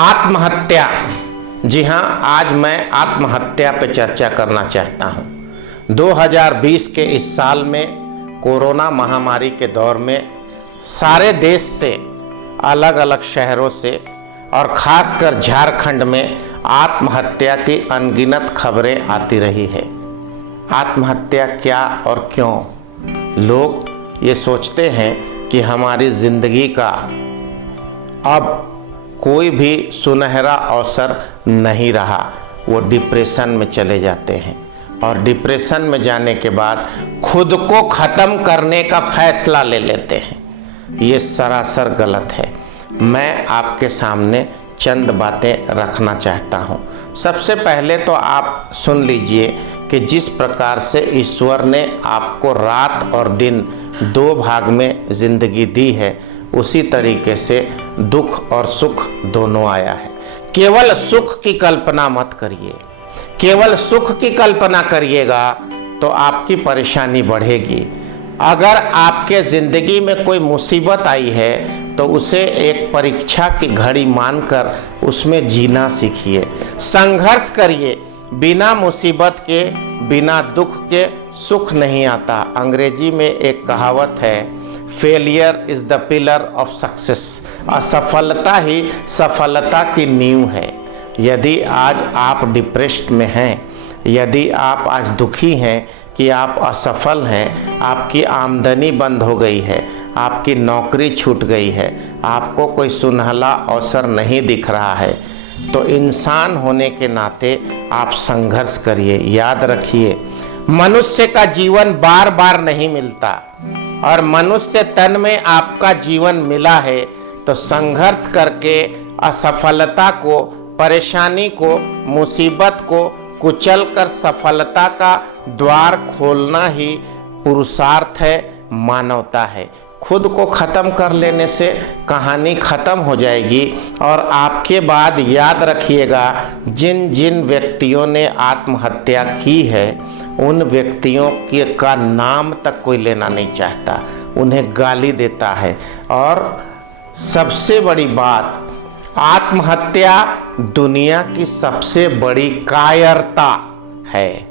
आत्महत्या। जी हाँ, आज मैं आत्महत्या पे चर्चा करना चाहता हूँ। 2020 के इस साल में कोरोना महामारी के दौर में सारे देश से, अलग अलग शहरों से और ख़ासकर झारखंड में आत्महत्या की अनगिनत खबरें आती रही है। आत्महत्या क्या और क्यों? लोग ये सोचते हैं कि हमारी ज़िंदगी का अब कोई भी सुनहरा अवसर नहीं रहा, वो डिप्रेशन में चले जाते हैं और डिप्रेशन में जाने के बाद खुद को ख़त्म करने का फैसला ले लेते हैं। ये सरासर गलत है। मैं आपके सामने चंद बातें रखना चाहता हूँ। सबसे पहले तो आप सुन लीजिए कि जिस प्रकार से ईश्वर ने आपको रात और दिन दो भाग में ज़िंदगी दी है, उसी तरीके से दुख और सुख दोनों आया है। केवल सुख की कल्पना मत करिए। केवल सुख की कल्पना करिएगा तो आपकी परेशानी बढ़ेगी। अगर आपके ज़िंदगी में कोई मुसीबत आई है तो उसे एक परीक्षा की घड़ी मानकर उसमें जीना सीखिए, संघर्ष करिए। बिना मुसीबत के, बिना दुख के सुख नहीं आता। अंग्रेजी में एक कहावत है, failure is the pillar of success. असफलता ही सफलता की नींव है। यदि आज आप डिप्रेस्ड में हैं, यदि आप आज दुखी हैं कि आप असफल हैं, आपकी आमदनी बंद हो गई है, आपकी नौकरी छूट गई है, आपको कोई सुनहला अवसर नहीं दिख रहा है, तो इंसान होने के नाते आप संघर्ष करिए। याद रखिए, मनुष्य का जीवन बार बार नहीं मिलता और मनुष्य तन में आपका जीवन मिला है तो संघर्ष करके असफलता को, परेशानी को, मुसीबत को कुचल कर सफलता का द्वार खोलना ही पुरुषार्थ है, मानवता है। खुद को ख़त्म कर लेने से कहानी ख़त्म हो जाएगी। और आपके बाद याद रखिएगा, जिन जिन व्यक्तियों ने आत्महत्या की है उन व्यक्तियों के का नाम तक कोई लेना नहीं चाहता, उन्हें गाली देता है। और सबसे बड़ी बात, आत्महत्या दुनिया की सबसे बड़ी कायरता है।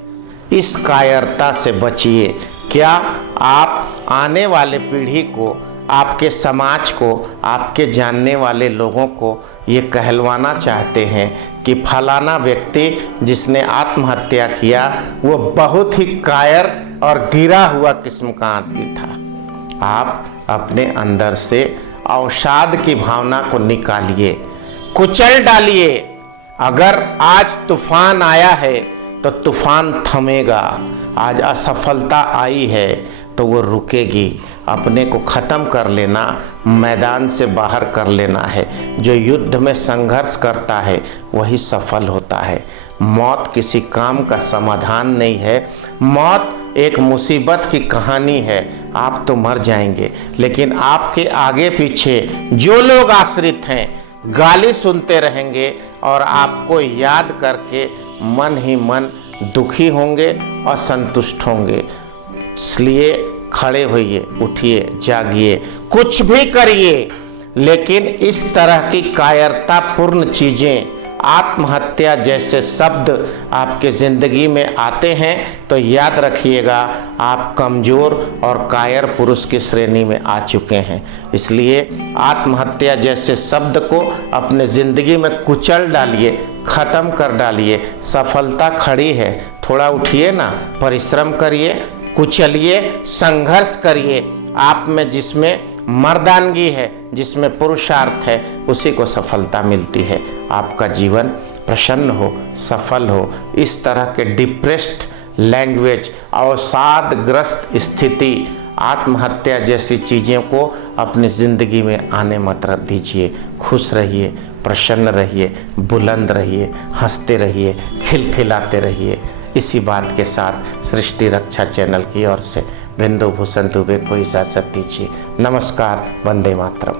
इस कायरता से बचिए। क्या आप आने वाले पीढ़ी को, आपके समाज को, आपके जानने वाले लोगों को ये कहलवाना चाहते हैं कि फलाना व्यक्ति जिसने आत्महत्या किया वो बहुत ही कायर और गिरा हुआ किस्म का आदमी था? आप अपने अंदर से अवसाद की भावना को निकालिए, कुचल डालिए। अगर आज तूफान आया है तो तूफान थमेगा। आज असफलता आई है तो वो रुकेगी। अपने को ख़त्म कर लेना, मैदान से बाहर कर लेना है। जो युद्ध में संघर्ष करता है वही सफल होता है। मौत किसी काम का समाधान नहीं है। मौत एक मुसीबत की कहानी है। आप तो मर जाएंगे, लेकिन आपके आगे पीछे जो लोग आश्रित हैं गाली सुनते रहेंगे और आपको याद करके मन ही मन दुखी होंगे, असंतुष्ट होंगे। इसलिए खड़े होइए, उठिए, जागिए, कुछ भी करिए, लेकिन इस तरह की कायरतापूर्ण चीज़ें, आत्महत्या जैसे शब्द आपके ज़िंदगी में आते हैं तो याद रखिएगा, आप कमज़ोर और कायर पुरुष की श्रेणी में आ चुके हैं। इसलिए आत्महत्या जैसे शब्द को अपने ज़िंदगी में कुचल डालिए, ख़त्म कर डालिए। सफलता खड़ी है, थोड़ा उठिए ना, परिश्रम करिए, कुचलिए, संघर्ष करिए। आप में जिसमें मर्दानगी है, जिसमें पुरुषार्थ है, उसी को सफलता मिलती है। आपका जीवन प्रसन्न हो, सफल हो। इस तरह के डिप्रेस्ड लैंग्वेज, अवसादग्रस्त स्थिति, आत्महत्या जैसी चीज़ों को अपनी ज़िंदगी में आने मत दीजिए। खुश रहिए, प्रसन्न रहिए, बुलंद रहिए, हंसते रहिए, खिलखिलाते रहिए। इसी बात के साथ सृष्टि रक्षा चैनल की ओर से बिंदु भूषण दुबे को इजाज़त दीजिए। नमस्कार, वंदे मातरम।